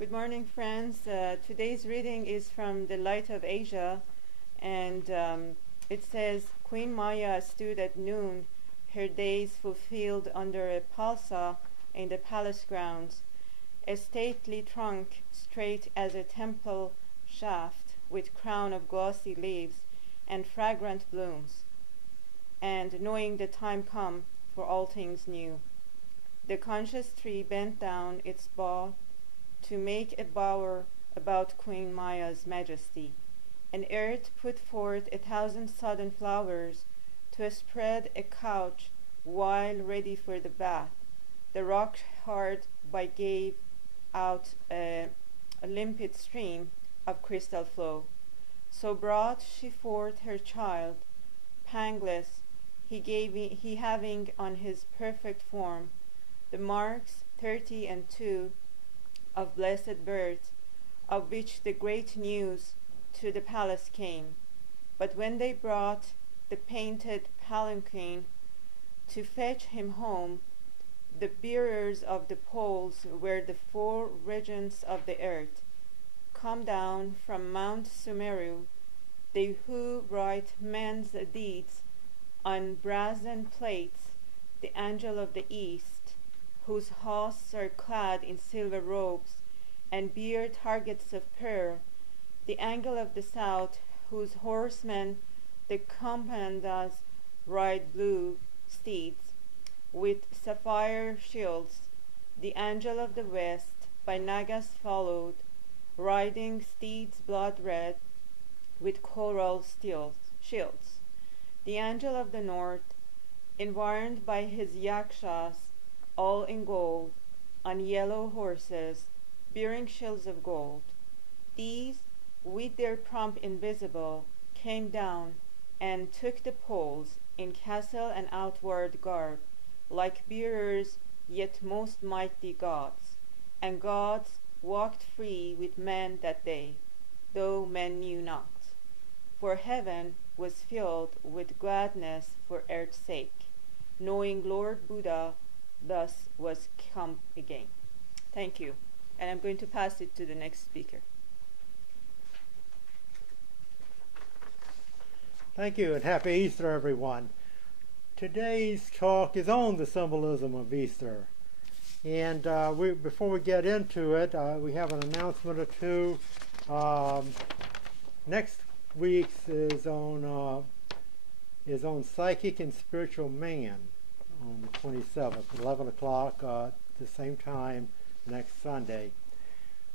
Good morning, friends. Today's reading is from the Light of Asia, and it says, Queen Maya stood at noon, her days fulfilled under a palsa in the palace grounds, a stately trunk straight as a temple shaft, with crown of glossy leaves and fragrant blooms, and knowing the time come for all things new. The conscious tree bent down its bough to make a bower about Queen Maya's majesty, and earth put forth 1,000 sudden flowers to spread a couch while ready for the bath. The rock hard by gave out a limpid stream of crystal flow. So brought she forth her child, pangless, he having on his perfect form the marks 32 of blessed birth, of which the great news to the palace came. But when they brought the painted palanquin to fetch him home, the bearers of the poles were the 4 regents of the earth, come down from Mount Sumeru, they who write men's deeds on brazen plates, the angel of the east, whose hosts are clad in silver robes, and bear targets of pearl, the angel of the south, whose horsemen, the commandas, ride blue steeds, with sapphire shields, the angel of the west, by Nagas followed, riding steeds blood red, with coral shields, the angel of the north, environed by his yakshas, all in gold, on yellow horses, bearing shields of gold. These, with their pomp invisible, came down and took the poles in castle and outward garb, like bearers, yet most mighty gods. And gods walked free with men that day, though men knew not. For heaven was filled with gladness for earth's sake, knowing Lord Buddha thus was come again. Thank you. And I'm going to pass it to the next speaker. Thank you, and happy Easter, everyone. Today's talk is on the symbolism of Easter. And before we get into it, we have an announcement or two. Next week's is on Psychic and Spiritual Man on the 27th, 11 o'clock, the same time next Sunday.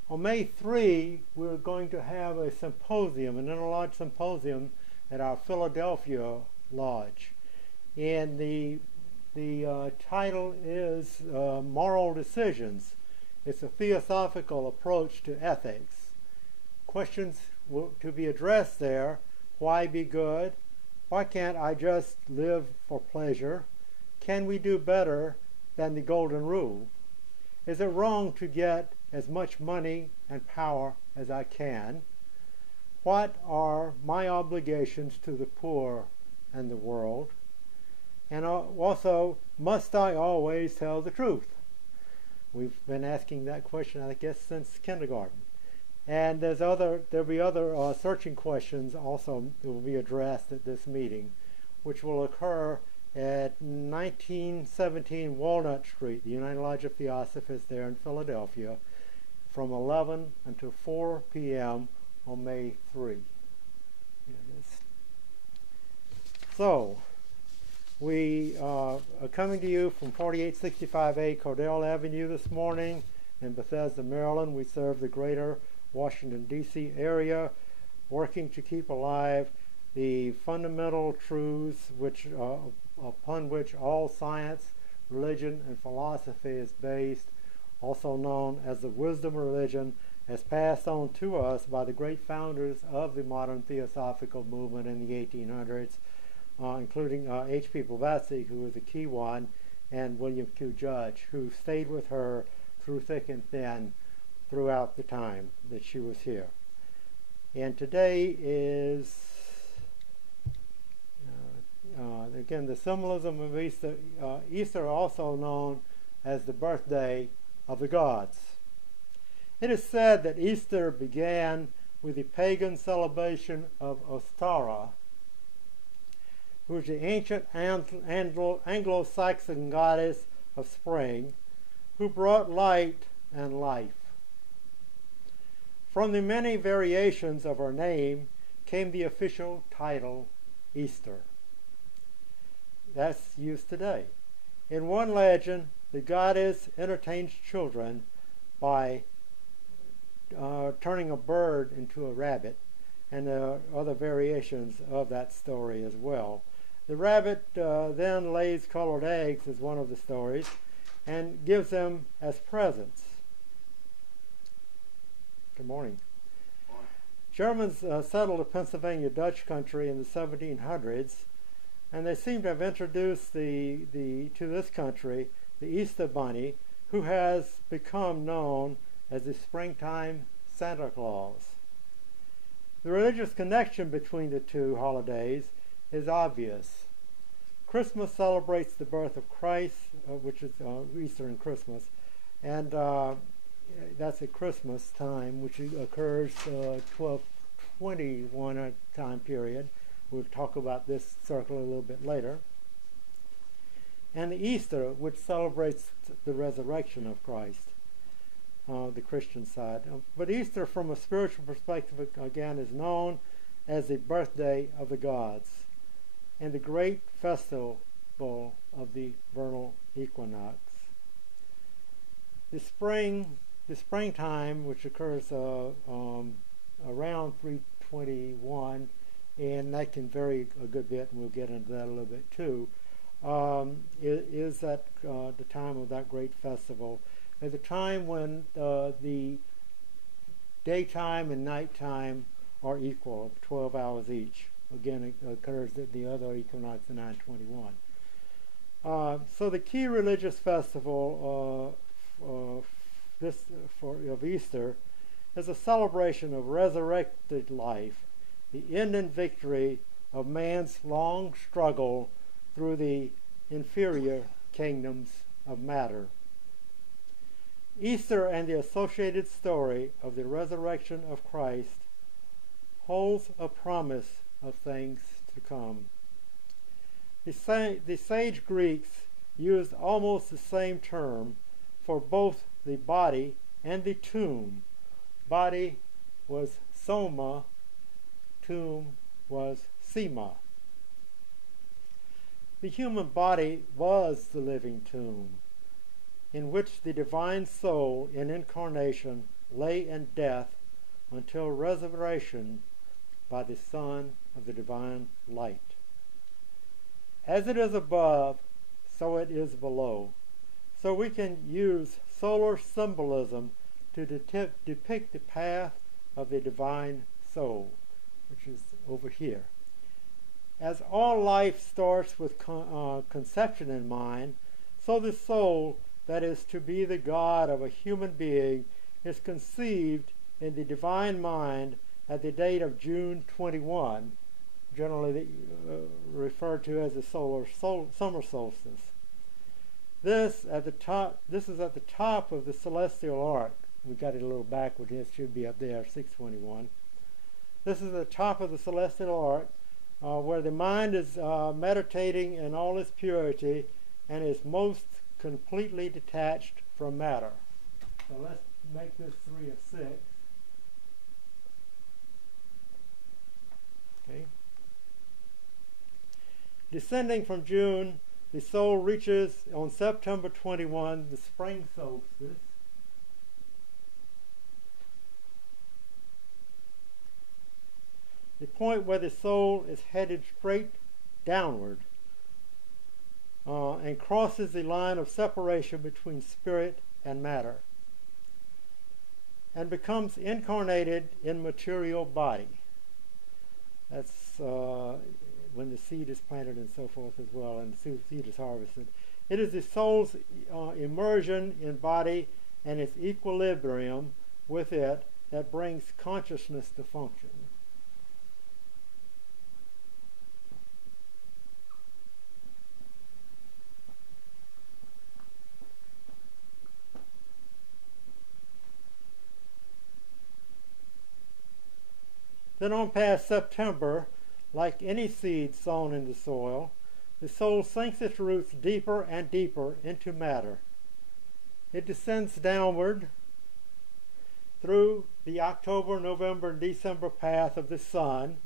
On May 3, we're going to have a symposium, an interlodge symposium at our Philadelphia lodge. And the title is Moral Decisions. It's a theosophical approach to ethics. Questions to be addressed there: why be good? Why can't I just live for pleasure? Can we do better than the golden rule? Is it wrong to get as much money and power as I can? What are my obligations to the poor and the world? And also, must I always tell the truth? We've been asking that question, I guess, since kindergarten. And there'll be other searching questions also that will be addressed at this meeting, which will occur at 1917 Walnut Street, the United Lodge of Theosophists there in Philadelphia, from 11 until 4 p.m. on May 3. So, we are coming to you from 4865A Cordell Avenue this morning in Bethesda, Maryland. We serve the greater Washington, D.C. area, working to keep alive the fundamental truths upon which all science, religion, and philosophy is based, also known as the wisdom religion, as passed on to us by the great founders of the modern theosophical movement in the 1800s, including H.P. Blavatsky, who was a key one, and William Q. Judge, who stayed with her through thick and thin throughout the time that she was here. And today is again, the symbolism of Easter. Easter, also known as the birthday of the gods. It is said that Easter began with the pagan celebration of Ostara, who is the ancient Anglo-saxon goddess of spring, who brought light and life. From the many variations of her name came the official title Easter. That's used today. In one legend, the goddess entertains children by turning a bird into a rabbit, and there are other variations of that story as well. The rabbit then lays colored eggs, as one of the stories, and gives them as presents. Good morning. Germans settled the Pennsylvania Dutch country in the 1700s, and they seem to have introduced to this country the Easter Bunny, who has become known as the springtime Santa Claus. The religious connection between the two holidays is obvious. Christmas celebrates the birth of Christ, which is Easter and Christmas, and that's at Christmas time, which occurs 1221 time period. We'll talk about this circle a little bit later. And the Easter, which celebrates the resurrection of Christ, the Christian side. But Easter, from a spiritual perspective, again, is known as the birthday of the gods and the great festival of the vernal equinox. The springtime, which occurs around 321, and that can vary a good bit, and we'll get into that a little bit too, is at the time of that great festival, at the time when the daytime and nighttime are equal, 12 hours each. Again, it occurs at the other equinox in 921. So the key religious festival of Easter is a celebration of resurrected life, the end and victory of man's long struggle through the inferior kingdoms of matter. Easter and the associated story of the resurrection of Christ holds a promise of things to come. The sage Greeks used almost the same term for both the body and the tomb. Body was soma, tomb was sema. The human body was the living tomb, in which the divine soul in incarnation lay in death until resurrection by the Son of the divine light. As it is above, so it is below. So we can use solar symbolism to depict the path of the divine soul, which is over here. As all life starts with conception in mind, so the soul that is to be the God of a human being is conceived in the divine mind at the date of June 21, generally referred to as the summer solstice. This is at the top of the celestial arc. We got it a little backward here. It should be up there, 621. This is the top of the celestial arc, where the mind is meditating in all its purity and is most completely detached from matter. So let's make this 3 of 6. Okay. Descending from June, the soul reaches on September 21 the spring solstice. The point where the soul is headed straight downward and crosses the line of separation between spirit and matter and becomes incarnated in material body. That's when the seed is planted and so forth as well, and the seed is harvested. It is the soul's immersion in body and its equilibrium with it that brings consciousness to function. Then on past September, like any seed sown in the soil, the soul sinks its roots deeper and deeper into matter. It descends downward through the October, November, and December path of the sun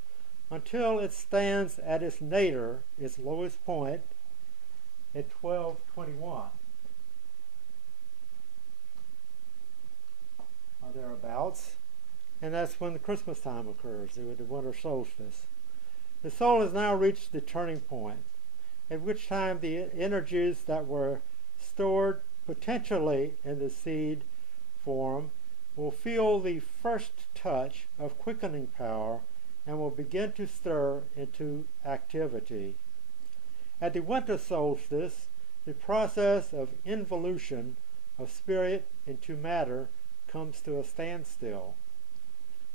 until it stands at its nadir, its lowest point, at 1221, or thereabouts, and that's when the Christmas time occurs, the winter solstice. The soul has now reached the turning point, at which time the energies that were stored potentially in the seed form will feel the first touch of quickening power and will begin to stir into activity. At the winter solstice, the process of involution of spirit into matter comes to a standstill.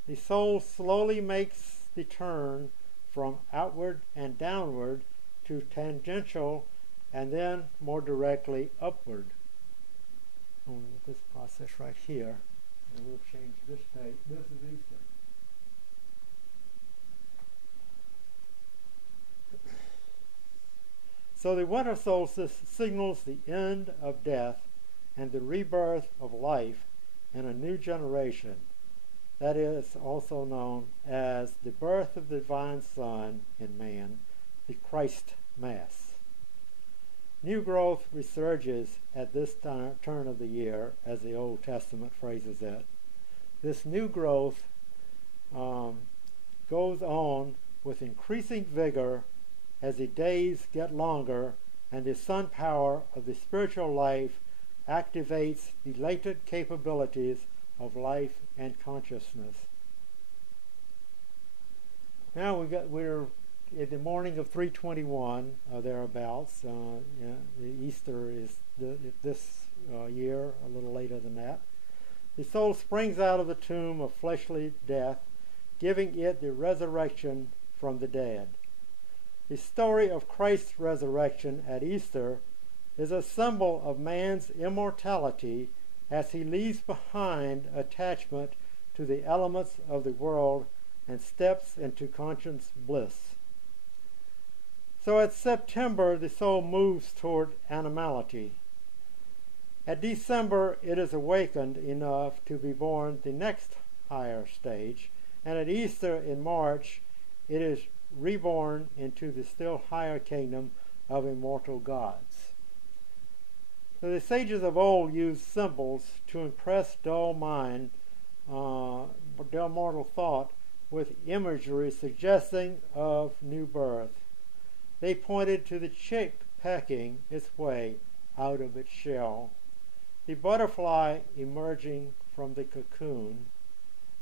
The soul slowly makes the turn from outward and downward to tangential and then more directly upward. On this process right here, and we'll change this date. This is Easter. So the winter solstice signals the end of death and the rebirth of life in a new generation. That is also known as the birth of the divine Son in man, the Christ Mass. New growth resurges at this turn of the year, as the Old Testament phrases it. This new growth goes on with increasing vigor as the days get longer and the sun power of the spiritual life activates the latent capabilities of life and consciousness. Now we're in the morning of 321, thereabouts. The Easter is this year, a little later than that. The soul springs out of the tomb of fleshly death, giving it the resurrection from the dead. The story of Christ's resurrection at Easter is a symbol of man's immortality as he leaves behind attachment to the elements of the world and steps into conscious bliss. So at September, the soul moves toward animality. At December, it is awakened enough to be born the next higher stage, and at Easter in March, it is reborn into the still higher kingdom of immortal gods. So the sages of old used symbols to impress dull mortal thought with imagery suggesting of new birth. They pointed to the chick pecking its way out of its shell, the butterfly emerging from the cocoon,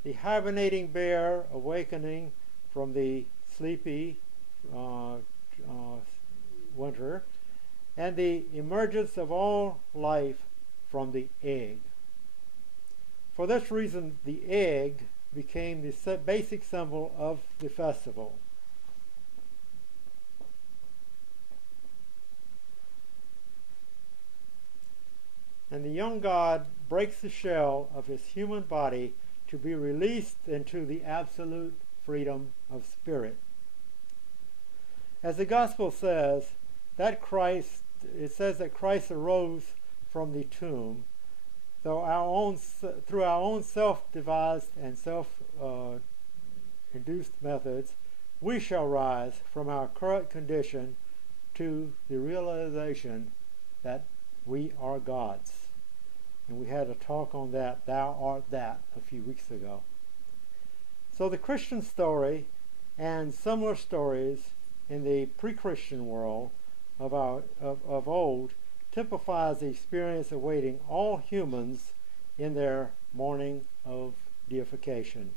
the hibernating bear awakening from the sleepy winter, and the emergence of all life from the egg. For this reason, the egg became the basic symbol of the festival. And the young God breaks the shell of his human body to be released into the absolute freedom of spirit. As the Gospel says, it says that Christ arose from the tomb, through our own self-devised and self-induced methods, we shall rise from our current condition to the realization that we are God's. And we had a talk on that, Thou Art That, a few weeks ago. So the Christian story and similar stories in the pre-Christian world of old typifies the experience awaiting all humans in their morning of deification.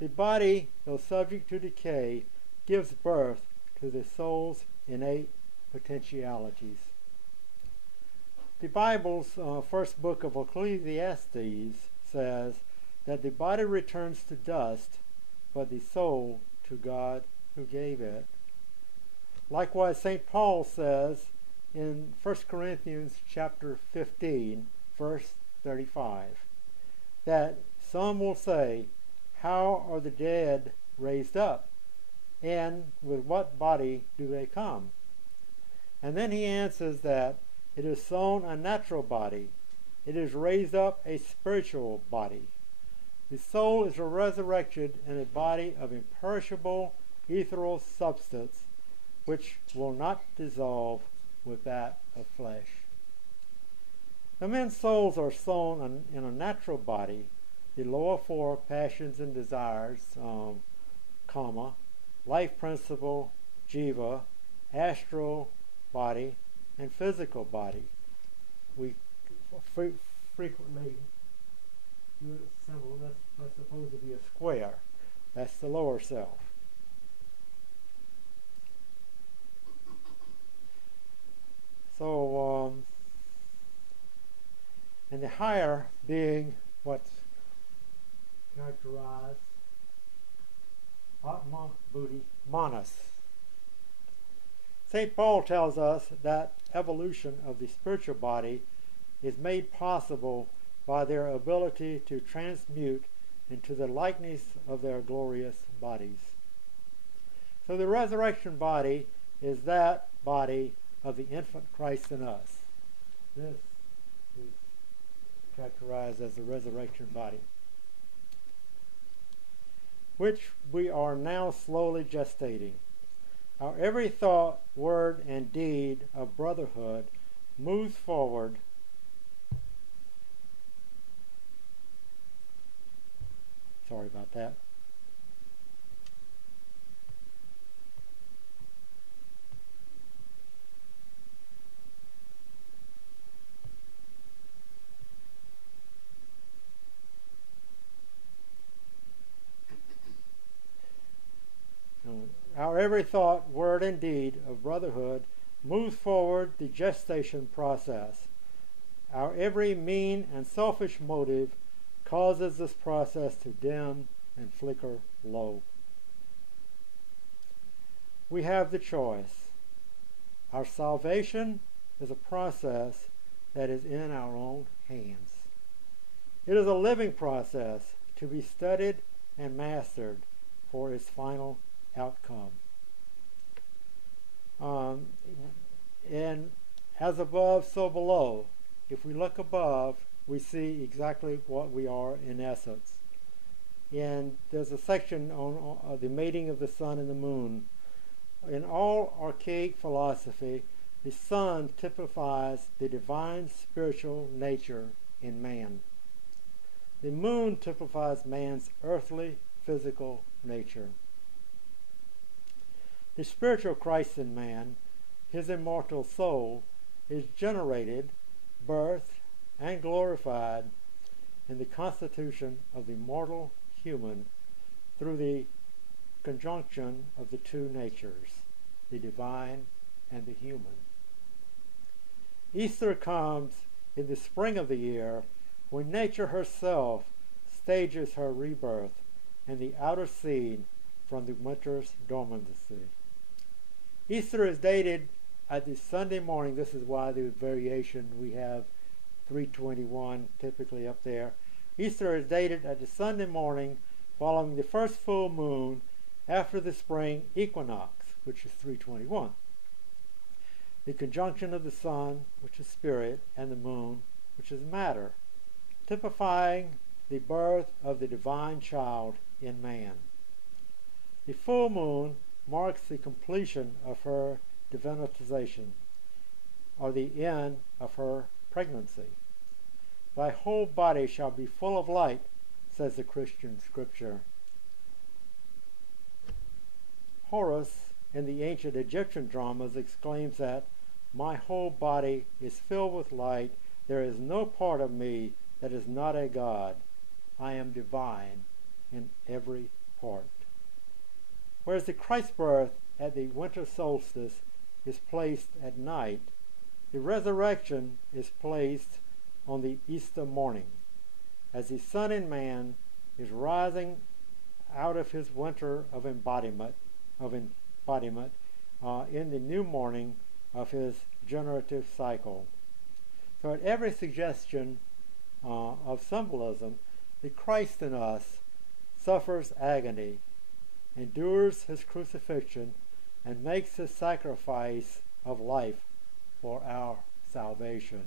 The body, though subject to decay, gives birth to the soul's innate potentialities. The Bible's first book of Ecclesiastes says that the body returns to dust, but the soul to God who gave it. Likewise, St. Paul says in 1 Corinthians chapter 15, verse 35, that some will say, "How are the dead raised up? And with what body do they come? And then he answers that it is sown a natural body. It is raised up a spiritual body. The soul is resurrected in a body of imperishable ethereal substance, which will not dissolve with that of flesh. The men's souls are sown in a natural body, the lower four passions and desires, life principle, jiva, astral body, and physical body. We frequently use a symbol that's supposed to be a square. That's the lower self. So, and the higher being what's characterized Atma Buddhi Manas. St. Paul tells us that evolution of the spiritual body is made possible by their ability to transmute into the likeness of their glorious bodies. So the resurrection body is that body of the infant Christ in us. This is characterized as the resurrection body, which we are now slowly gestating. Our every thought, word, and deed of brotherhood moves forward Sorry about that. Our every thought, word, and deed of brotherhood moves forward the gestation process. Our every mean and selfish motive causes this process to dim and flicker low. We have the choice. Our salvation is a process that is in our own hands. It is a living process to be studied and mastered for its final outcome. And as above, so below. If we look above, we see exactly what we are in essence. And there's a section on the mating of the sun and the moon. In all archaic philosophy, the sun typifies the divine spiritual nature in man. The moon typifies man's earthly physical nature. The spiritual Christ in man, his immortal soul, is generated, birthed, and glorified in the constitution of the mortal human through the conjunction of the two natures, the divine and the human. Easter comes in the spring of the year when nature herself stages her rebirth and the outer scene from the winter's dormancy. Easter is dated at the Sunday morning. This is why the variation we have 321 typically up there. Easter is dated at the Sunday morning following the first full moon after the spring equinox, which is 321. The conjunction of the sun, which is spirit, and the moon, which is matter, typifying the birth of the divine child in man. The full moon marks the completion of her divinization, or the end of her pregnancy. Thy whole body shall be full of light, says the Christian scripture. Horus, in the ancient Egyptian dramas, exclaims that my whole body is filled with light. There is no part of me that is not a god. I am divine in every part. Whereas the Christ birth at the winter solstice is placed at night, the resurrection is placed on the Easter morning, as the sun in man is rising out of his winter of embodiment in the new morning of his generative cycle. So at every suggestion of symbolism, the Christ in us suffers agony endures his crucifixion, and makes his sacrifice of life for our salvation.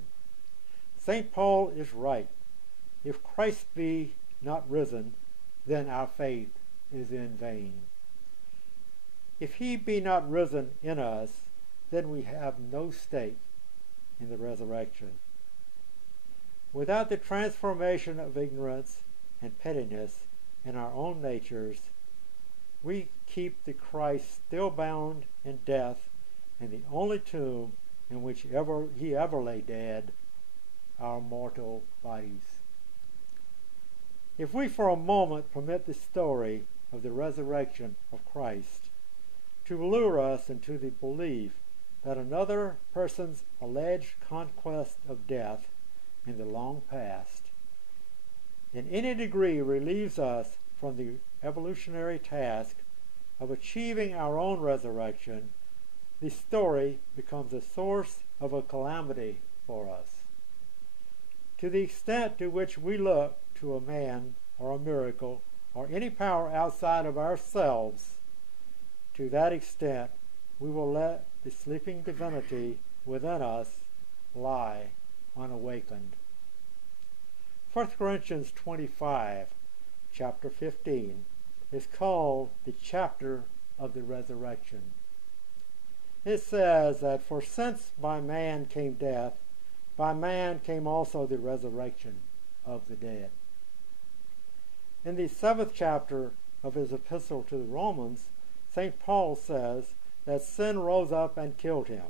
St. Paul is right. If Christ be not risen, then our faith is in vain. If he be not risen in us, then we have no stake in the resurrection. Without the transformation of ignorance and pettiness in our own natures, we keep the Christ still bound in death in the only tomb in which he ever lay dead, our mortal bodies. If we for a moment permit the story of the resurrection of Christ to lure us into the belief that another person's alleged conquest of death in the long past in any degree relieves us from the evolutionary task of achieving our own resurrection, the story becomes a source of a calamity for us. To the extent to which we look to a man or a miracle or any power outside of ourselves, to that extent we will let the sleeping divinity within us lie unawakened. 1 Corinthians 25, chapter 15, is called the chapter of the resurrection. It says that, "For since by man came death, by man came also the resurrection of the dead." In the 7th chapter of his epistle to the Romans, St. Paul says that sin rose up and killed him.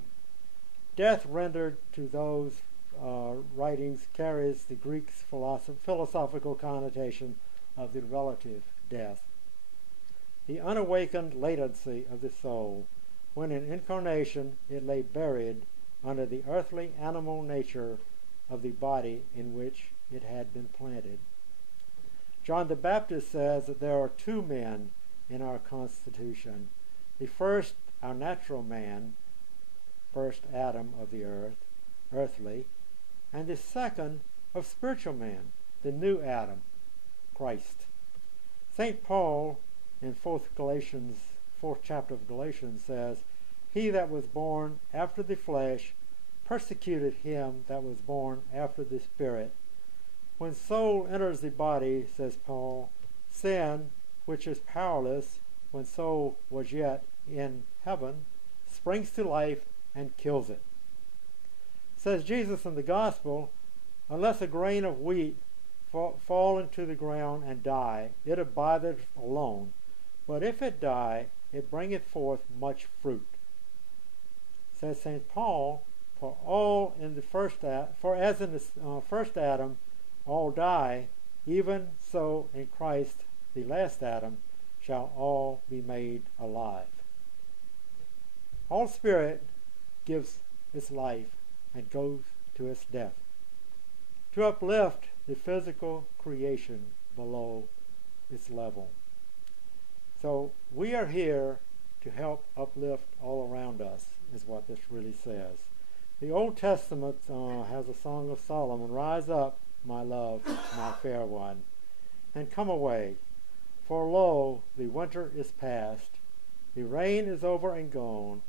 Death rendered to those writings carries the Greek philosophical connotation of the relative death. The unawakened latency of the soul, when in incarnation it lay buried under the earthly animal nature of the body in which it had been planted. John the Baptist says that there are two men in our constitution. The first, our natural man, first Adam of the earth, earthly, and the second of spiritual man, the new Adam, Christ. St. Paul in 4th chapter of Galatians says, "He that was born after the flesh persecuted him that was born after the Spirit. When soul enters the body," says Paul, "sin, which is powerless when soul was yet in heaven, springs to life and kills it." Says Jesus in the Gospel, "Unless a grain of wheat fall into the ground and die, it abideth alone. But if it die, it bringeth forth much fruit." Says St. Paul, for as in the first Adam all die, even so in Christ the last Adam shall all be made alive. All spirit gives its life and goes to its death, to uplift the physical creation below its level. So we are here to help uplift all around us, is what this really says. The Old Testament has a song of Solomon, "Rise up, my love, my fair one, and come away. For lo, the winter is past, the rain is over and gone,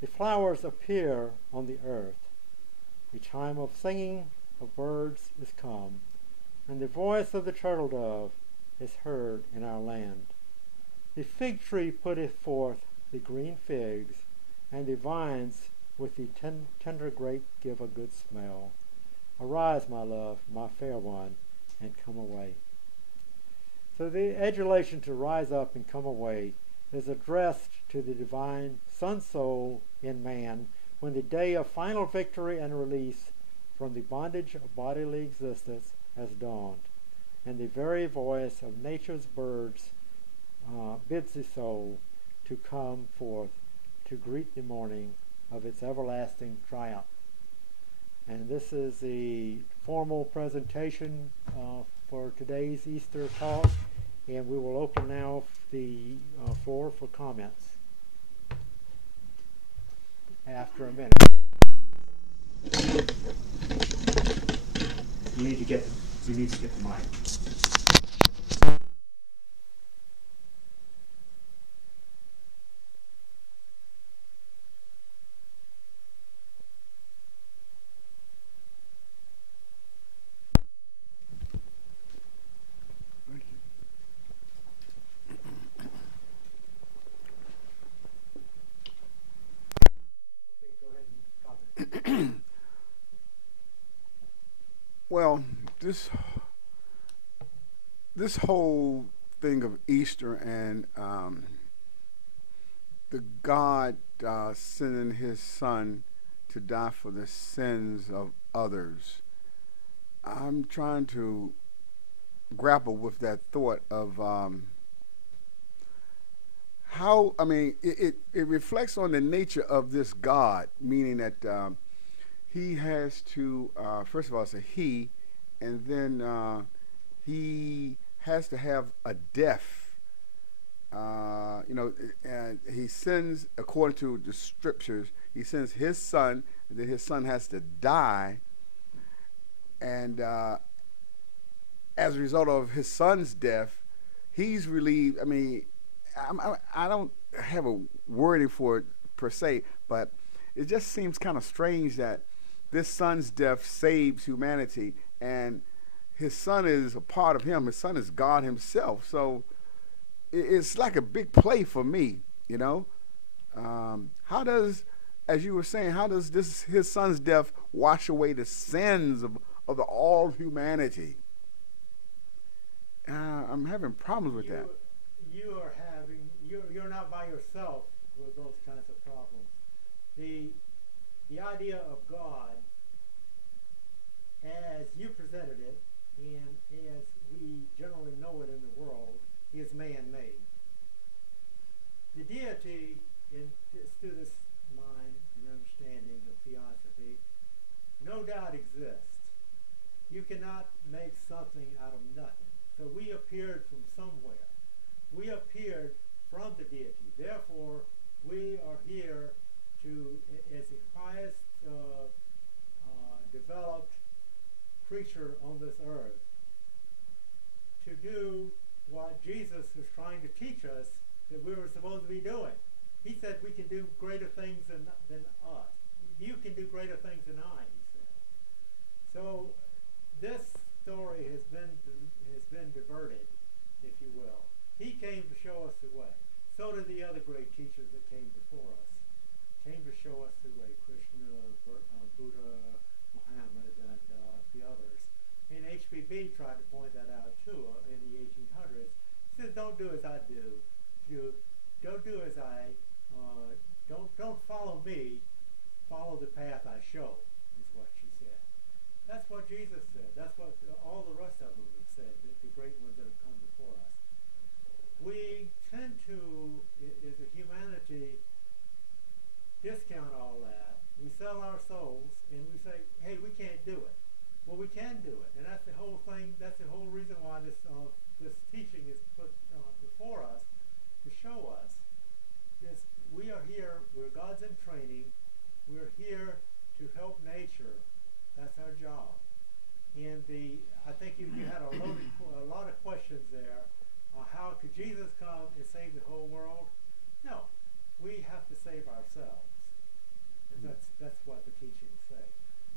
the flowers appear on the earth, the time of singing of birds is come, and the voice of the turtle dove is heard in our land. The fig tree putteth forth the green figs, and the vines with the tender grape give a good smell. Arise, my love, my fair one, and come away." So the adulation to rise up and come away is addressed to the divine sun soul in man when the day of final victory and release from the bondage of bodily existence has dawned, and the very voice of nature's birds bids the soul to come forth to greet the morning of its everlasting triumph. And this is the formal presentation for today's Easter talk, and we will open now the floor for comments after a minute. You need to get the mic. this whole thing of Easter and the God sending His Son to die for the sins of others, I'm trying to grapple with that thought of how, I mean, it reflects on the nature of this God, meaning that He has to, first of all, it's a He, and then He has to have a death. He sends, according to the scriptures, He sends His Son, and then His Son has to die, and as a result of His Son's death, He's relieved. I mean, I don't have a wording for it per se, but it just seems kind of strange that this Son's death saves humanity, and His Son is a part of Him. His Son is God Himself. So it's like a big play for me, you know. How does, as you were saying, how does this His Son's death wash away the sins of the all humanity? I'm having problems with that. You're not by yourself with those kinds of problems. The idea of God, as you presented it, and as we generally know it in the world, is man-made. The deity, through this mind and understanding of theosophy, no doubt exists. You cannot make something out of nothing. So we appeared from somewhere. We appeared from the deity. Therefore, we are here to, as the highest developed creature on this earth, to do what Jesus was trying to teach us that we were supposed to be doing. He said we can do greater things than us. You can do greater things than I, he said. So this story has been diverted, if you will. He came to show us the way. So did the other great teachers that came before us. Came to show us the way. Krishna, Buddha, Muhammad, and the others. And HBB tried to point that out too in the 1800s. He says, "Don't do as I do. Don't do as I. Don't follow me. Follow the path I show." Is what she said. That's what Jesus said. That's what all the rest of them have said. The great ones that have come before us. We tend to, as a humanity, discount all that. We sell our souls and we say, "Hey, we can't do it." Well, we can do it, and that's the whole thing. That's the whole reason why this teaching is put before us to show us this. We are here. We're God's in training. We're here to help nature. That's our job. And I think you had a lot of questions there. How could Jesus come and save the whole world? No, we have to save ourselves. And that's what the teachings say.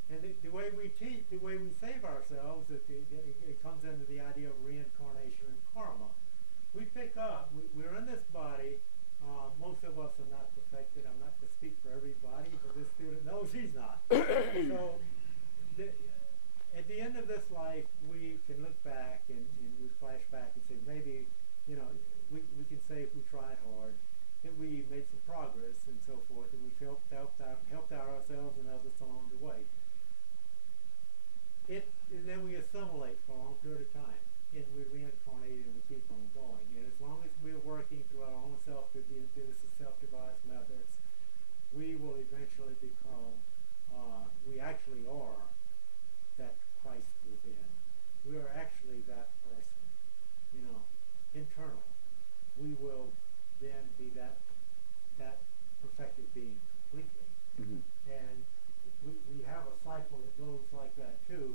And the way we teach, the way we save ourselves, it comes into the idea of reincarnation and karma. We pick up. We're in this body. Most of us are not perfected. I'm not to speak for everybody, but this student knows he's not. So at the end of this life, we can look back and we flash back and say, maybe, we can say if we tried hard, that we made some progress and so forth, and we've helped out ourselves and others along the way. And then we assimilate for a long period of time, and we reincarnate and we keep on going. And as long as we're working through our own self-induced, self-devised methods, we will eventually become, we actually are that Christ within. We are actually that person, internal. We will then be that perfected being completely. Mm-hmm. And we have a cycle that goes like that too,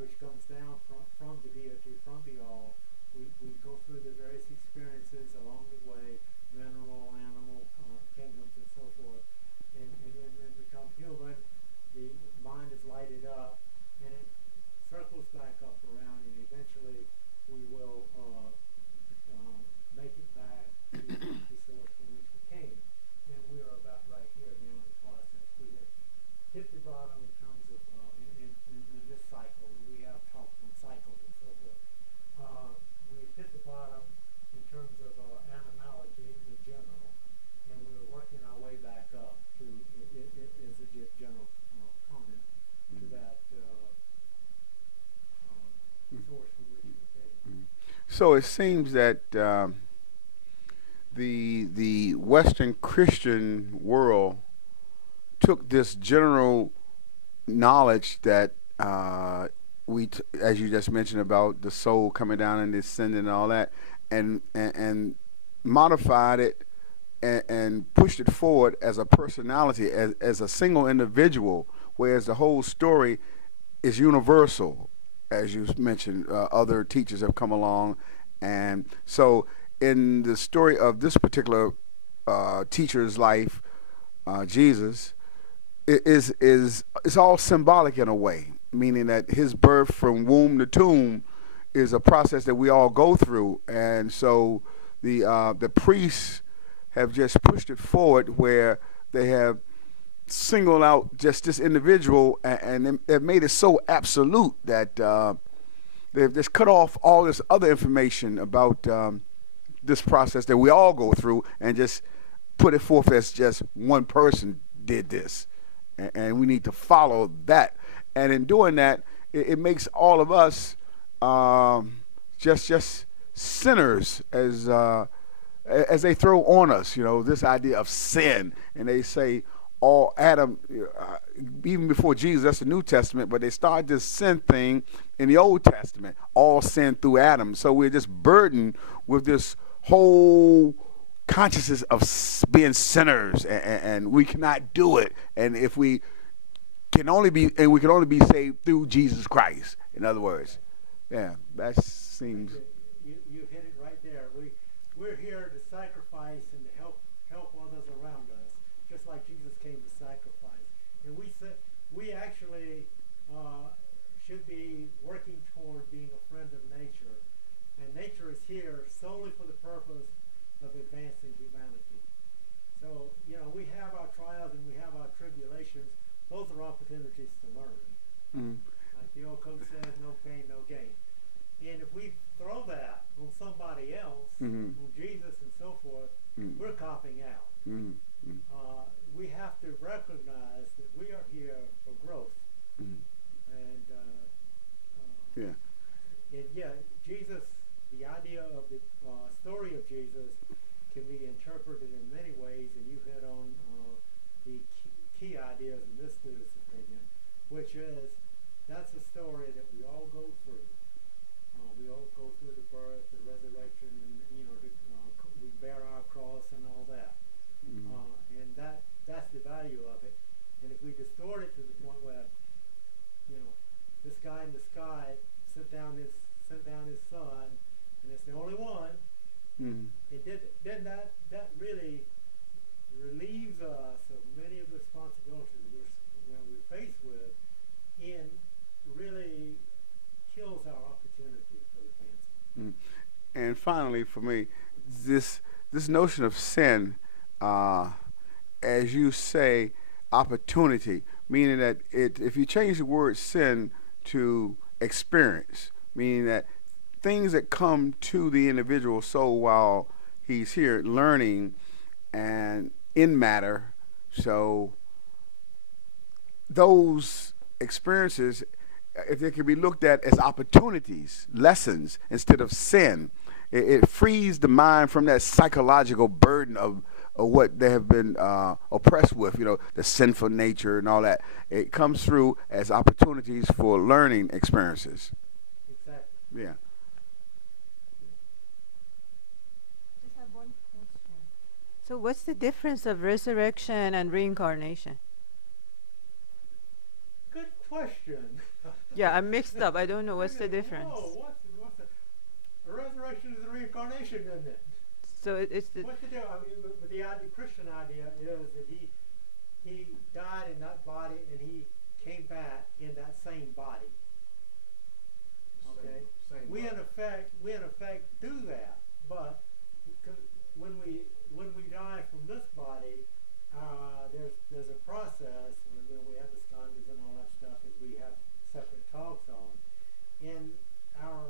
which comes down from the deity, from the all. We go through the various experiences along the way, mineral, animal kingdoms and so forth, and then become human. The mind is lighted up, and it circles back up around, and eventually we will make it back to the source from which we came. And we are about right here now in the process. We have hit the bottom in terms of in this cycle. We have talked on cycles and so forth. So it seems that the Western Christian world took this general knowledge that as you just mentioned about the soul coming down and descending and all that, and modified it and pushed it forward as a personality, as a single individual, whereas the whole story is universal, as you mentioned. Other teachers have come along, and so in the story of this particular teacher's life, Jesus, it's all symbolic in a way, meaning that his birth from womb to tomb is a process that we all go through, and so the priests have just pushed it forward where they have singled out just this individual, and they've made it so absolute that they've just cut off all this other information about this process that we all go through, and just put it forth as just one person did this, and we need to follow that. And in doing that, it makes all of us just sinners, as they throw on us, this idea of sin, and they say all Adam, even before Jesus, that's the New Testament, but they start this sin thing in the Old Testament, all sin through Adam. So we're just burdened with this whole consciousness of being sinners, and we cannot do it. And if we can only be saved through Jesus Christ. In other words, yeah, that seems. You hit it right there. We're here to sacrifice and to help others around us, just like Jesus came to sacrifice. And we actually should be working toward being a friend of nature. And nature is here solely for the purpose of advancing humanity. So, we have our trials and we have our tribulations. Those are opportunities to learn. Mm. Like the old code says, no pain, no gain. And if we throw that on somebody else, mm-hmm. on Jesus and so forth, mm-hmm. we're copping out. Mm-hmm. We have to recognize that we are here for growth. Mm-hmm. And Jesus, the idea of the story of Jesus can be interpreted in many ways, and you hit on the key ideas in this student's opinion, which is that's a story that we all go through. We all go through the birth, the resurrection, and we bear our cross and all that. Mm-hmm. And that's the value of it. And if we distort it to the point where, this guy in the sky sent down his son, and it's the only one, Mm-hmm. and then that really relieves us of many of the responsibilities we're faced with, and really kills our opportunity for advancement. And finally, for me, this notion of sin, as you say, opportunity, meaning that if you change the word sin to experience, meaning that things that come to the individual soul while he's here learning and in matter, so those experiences, if they can be looked at as opportunities, lessons, instead of sin, it frees the mind from that psychological burden of what they have been oppressed with, the sinful nature and all that. It comes through as opportunities for learning experiences. Exactly. Yeah. Just have one question. So what's the difference of resurrection and reincarnation? Good question. Yeah, I'm mixed up. I don't know what's the difference. What's a resurrection is a reincarnation, isn't it? So it's the What's the deal? The Christian idea is that he died in that body and he came back in that same body. Okay, we in effect do that, but when we die from this body, there's a process where we have the skandhas and all that stuff that we have separate talks on, and our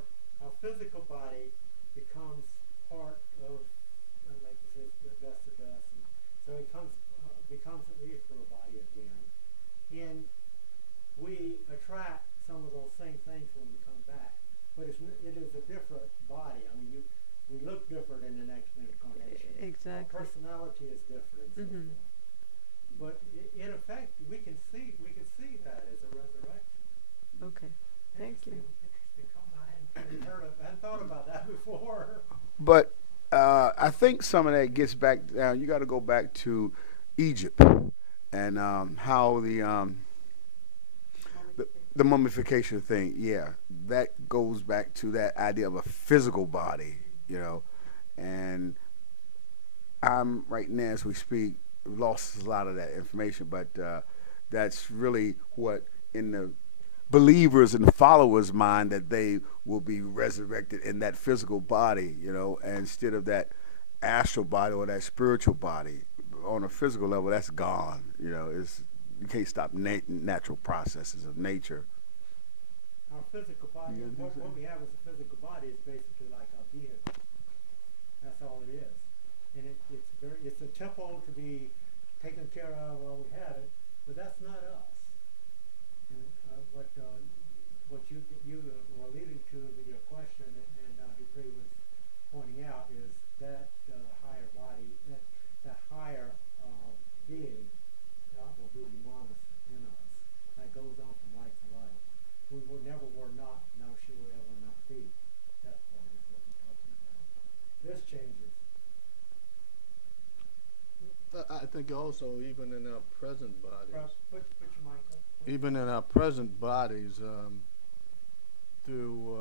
physical body becomes part of, like you said, the dust of dust, and so it becomes an ethereal body again, and we attract some of those same things when we come back, but it is a different body. I mean, we look different in the next incarnation. Exactly. Our personality is different and so forth. But in effect, we can see that as a resurrection. Okay. Thank you. Interesting comment. I hadn't thought about that before. But I think some of that gets back down. You got to go back to Egypt and how the mummification thing. Yeah, that goes back to that idea of a physical body, you know. And I'm right now, as we speak, lost a lot of that information, but that's really what in the believers and the followers' mind, that they will be resurrected in that physical body, you know, instead of that astral body or that spiritual body. On a physical level, that's gone. You know, you can't stop natural processes of nature. Our physical body, what we have as a physical body is basically like our vehicle. That's all it is, and it's a temple to be taken care of while we had it, but that's not us. And what you were alluding to with your question, and Dupree was pointing out, is that higher body, that higher being, God will be Manus in us, that goes on from life to life. We were not, now shall we ever not be. That part is what we're talking about. This changes. I think also even in our present bodies, Put your mic up. even in our present bodies, through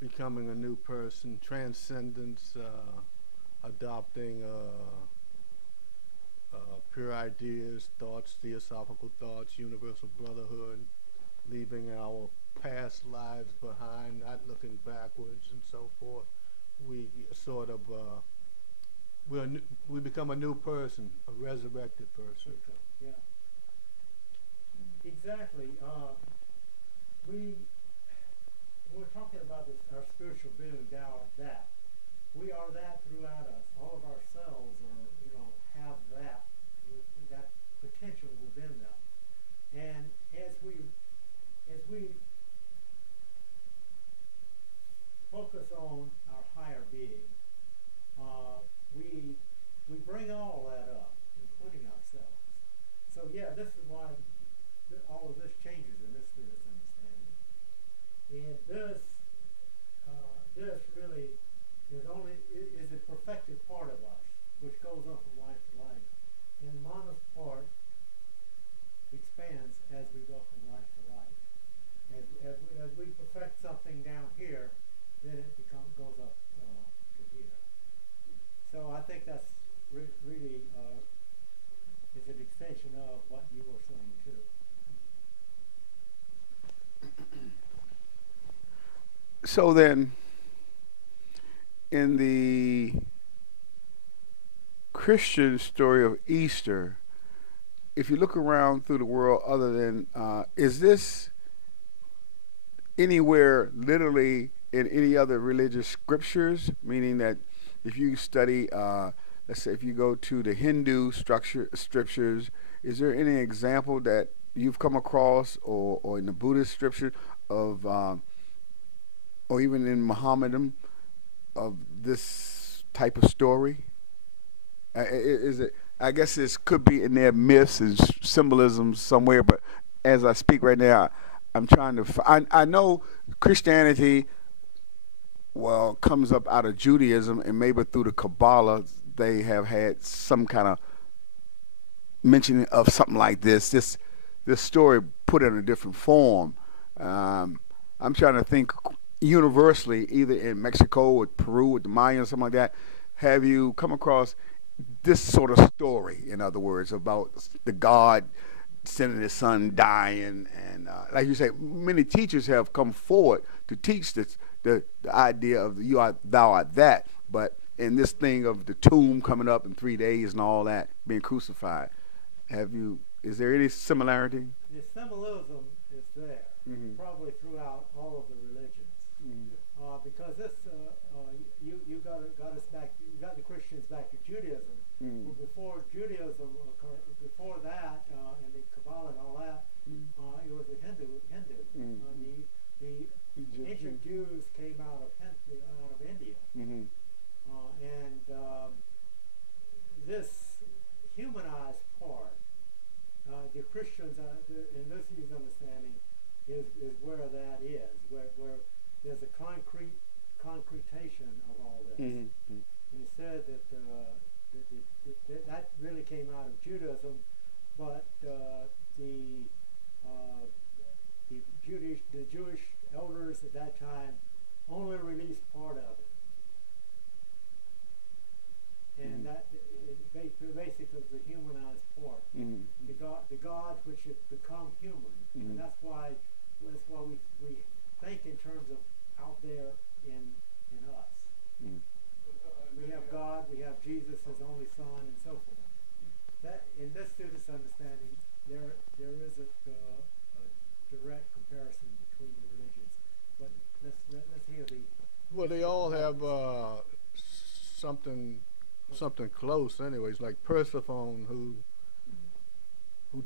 becoming a new person, transcendence, adopting pure ideas, thoughts, theosophical thoughts, universal brotherhood, leaving our past lives behind, not looking backwards and so forth. We sort of we become a new person, a resurrected person. Yeah. Exactly. We're talking about this, our spiritual being down that. We are that throughout us. All of our cells are, have that potential within them. And as we focus on our higher being, we bring all that up, including ourselves. So yeah, this is why all of this changes in this understanding. And this really is a perfected part of us, which goes on from life to life. And the Manus part expands as we go from life to life. As we perfect something down here, then it goes up to here. So I think that's really is an extension of what you were saying too. So then, in the Christian story of Easter, if you look around through the world, other than is this anywhere literally in any other religious scriptures? Meaning that if you study, let's say, if you go to the Hindu scriptures, is there any example that you've come across, or in the Buddhist scripture of, or even in Mohammedan, of this type of story? Is it? I guess this could be in their myths and symbolisms somewhere, but as I speak right now, I'm trying to. I know Christianity, well, comes up out of Judaism, and maybe through the Kabbalah, they have had some kind of mentioning of something like this. This story put in a different form. I'm trying to think universally, either in Mexico or Peru with the Mayans or something like that. Have you come across this sort of story, in other words, about the God sending his son dying, and like you say, many teachers have come forward to teach this, the idea of thou art that, but in this thing of the tomb coming up in 3 days and all that, being crucified, is there any similarity? The symbolism is there, probably throughout all of the religions, because this you got us back. You got the Christians back to Judaism. But before Judaism, before that, and the Kabbalah and all that, it was a Hindu. the ancient Jews came out of India, Mm-hmm. and this humanized part, the Christians, in this year's understanding, is where that is, where there's a concretation of all this. Mm-hmm. And he said that that really came out of Judaism, but the Jewish elders at that time only released part of it, and that basically was the humanized part, the God which had become human, and that's why we think in terms of out there in us. We have God, we have Jesus, His only Son, and so forth. That in this student's understanding, there is a direct comparison between the religions. But let's hear the. Well, they all have something close, anyways. Like Persephone, who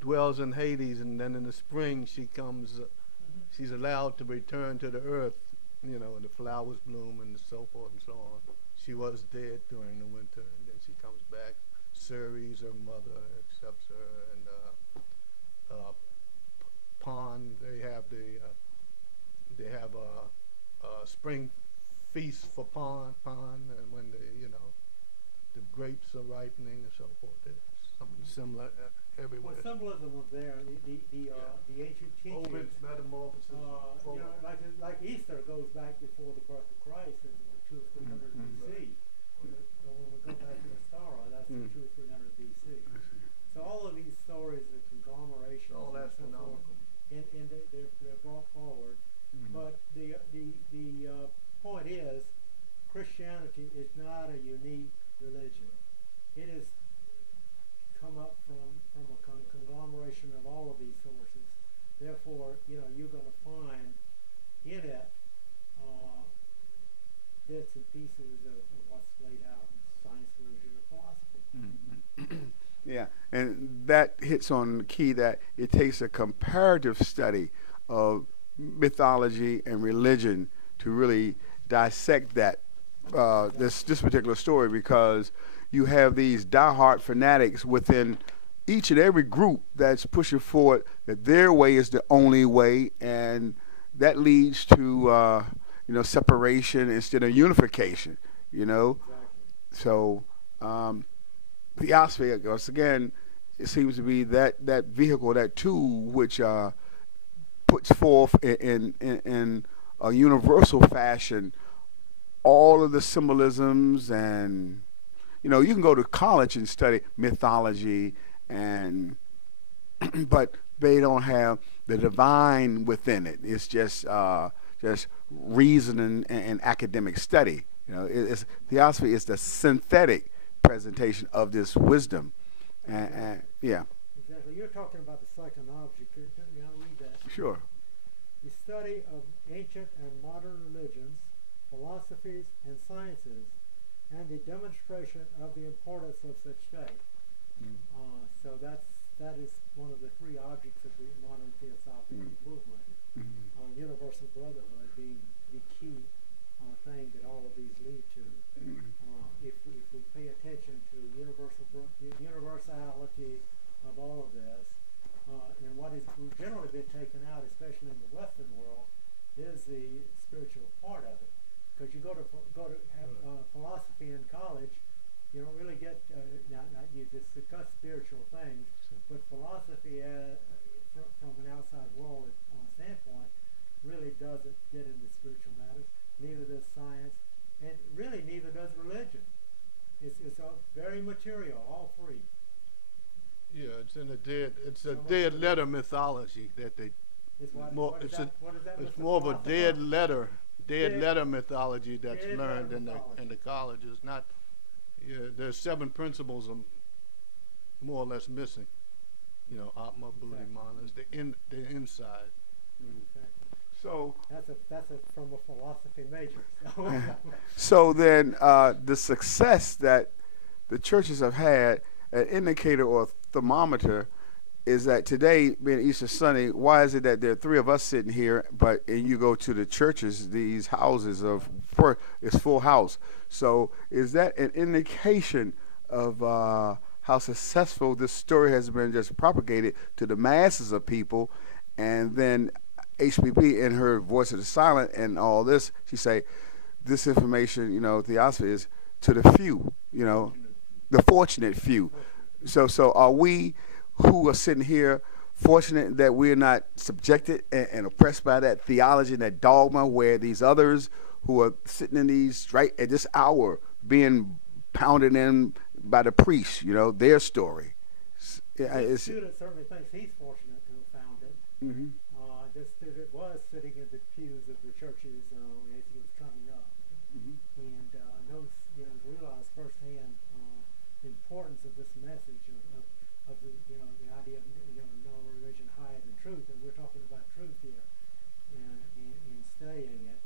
dwells in Hades, and then in the spring she comes. She's allowed to return to the earth, and the flowers bloom and so forth and so on. She was dead during the winter, and then she comes back. Ceres, her mother, accepts her, and Pan. They have a spring feast for Pan, and when the grapes are ripening and so forth. It's something similar everywhere. Well, symbolism of the ancient teachings. Ovid metamorphosis. Like Easter goes back before the birth of Christ in 200 or 300 BC. When we go back to the Star, that's 200 or 300 BC. So all of these stories are conglomerations. All that's phenomenal. And they're brought forward. But the point is, Christianity is not a unique religion. It has come up from a conglomeration of all of these sources. Therefore, you're going to find in it bits and pieces of what's laid out in science, religion, or philosophy. Yeah, and that hits on the key that it takes a comparative study of mythology and religion to really dissect that this particular story, because you have these diehard fanatics within each and every group that's pushing forward that their way is the only way, and that leads to separation instead of unification. Exactly. So Theosophy, once again, it seems to be that vehicle, that tool, which puts forth in a universal fashion all of the symbolisms, and you can go to college and study mythology, and but they don't have the divine within it. It's just reason and academic study. It's Theosophy is the synthetic presentation of this wisdom, and yeah. Exactly. You're talking about the second object. May I read that? Sure. The study of ancient and modern religions, philosophies, and sciences, and the demonstration of the importance of such faith. So that is one of the three objects of the modern Theosophical movement. Universal brotherhood being the key thing that all of these lead to. If we pay attention to universality of all of this, and what has generally been taken out, especially in the Western world, is the spiritual part of it. Because you go to have philosophy in college, you don't really get you discuss spiritual things, but philosophy from an outside world standpoint really doesn't get into spiritual matters. Neither does science, and really neither does religion. It's all very material, all three. Yeah, it's in a dead letter mythology that they. It's more of a dead letter mythology that's learned in the colleges. Not, there's 7 principles of more or less missing. Atma, Buddhi, Manas, the inside. So that's from a philosophy major. So then the success that the churches have had, an indicator or thermometer is that today, being Easter Sunday, why is it that there are three of us sitting here, and you go to the churches, these houses it's full house. So is that an indication of how successful this story has been just propagated to the masses of people? And then HPP, in her Voice of the Silent and all this, she say, this information, Theosophy is to the few, the fortunate few. So are we who are sitting here fortunate that we're not subjected and oppressed by that theology and that dogma, where these others who are sitting in these right at this hour being pounded in by the priest, their story? This student certainly thinks he's fortunate to have found it. Mm-hmm. This student was sitting in the pews of the churches as he was coming up, Mm-hmm. and realized firsthand the importance of this message of the idea of no religion higher than truth, and we're talking about truth here, and studying it.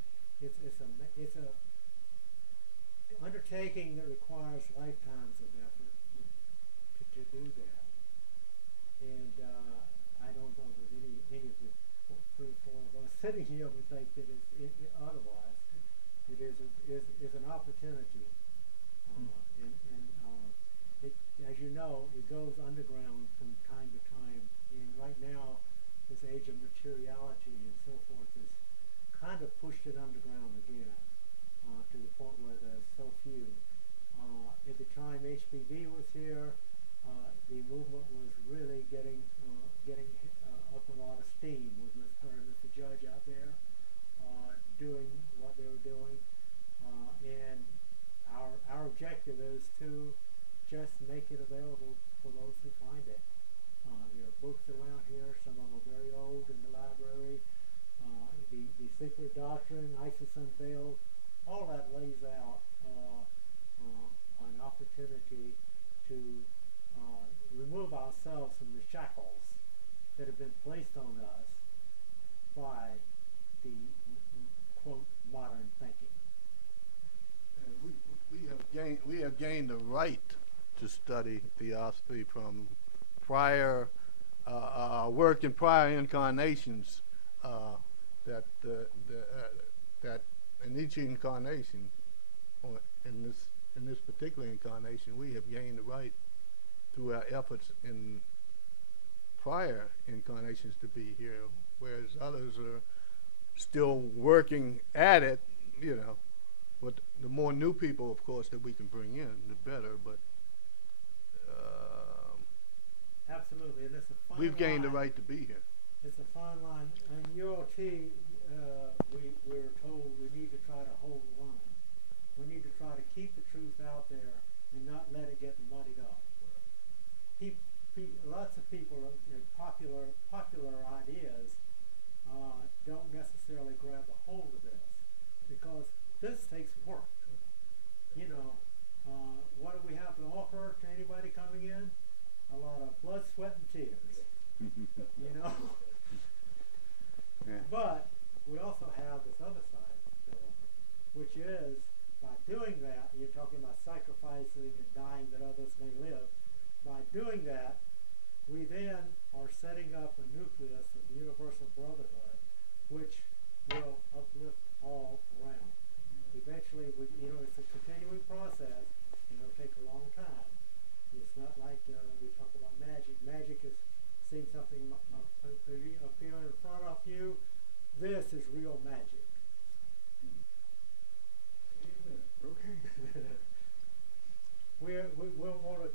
It's a undertaking that requires lifetimes of effort to do that, and I don't know that any of the three or four of us sitting here would think that it's otherwise. It is an opportunity, and as you know, it goes underground from time to time. And right now, this age of materiality and so forth has kind of pushed it underground again to the point where there's so few. At the time HPV was here, the movement was really getting up a lot of steam with her and Mr. Judge out there doing what they were doing, and our objective is to just make it available for those who find it. There are books around here, some of them are very old in the library. The Secret Doctrine, Isis Unveiled, all that lays out an opportunity to remove ourselves from the shackles that have been placed on us by the quote modern thinking. And we have gained the right to study Theosophy from prior work in prior incarnations. That in each incarnation, or in this particular incarnation, we have gained the right through our efforts in prior incarnations to be here, whereas others are still working at it. But the more new people, of course, that we can bring in, the better. But Absolutely, and it's a fine we've gained the line. right to be here. It's a fine line. In ULT, we're told we need to try to hold the line. We need to try to keep the truth out there and not let it get muddied up. Lots of people, popular ideas don't necessarily grab a hold of this, because this takes work. What do we have to offer to anybody coming in? A lot of blood, sweat, and tears. Yeah. But we also have this other side, which is by doing that, you're talking about sacrificing and dying that others may live. By doing that, we then are setting up a nucleus of universal brotherhood, which will uplift all around. Eventually, it's a continuing process, and it'll take a long time. It's not like we talk about magic. Magic is seeing something appear in front of you. This is real magic. Okay. We'll want to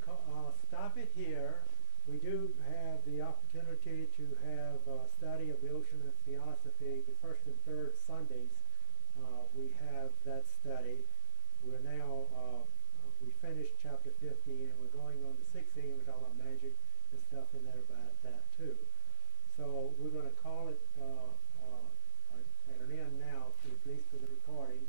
stop it here. We do have the opportunity to have a study of the Ocean of Theosophy the first and third Sundays. We have that study. We're now, we finished chapter 15, and we're going on to 16. We're talking about magic and stuff in there about that too. So we're going to call it at an end now, at least for the recording.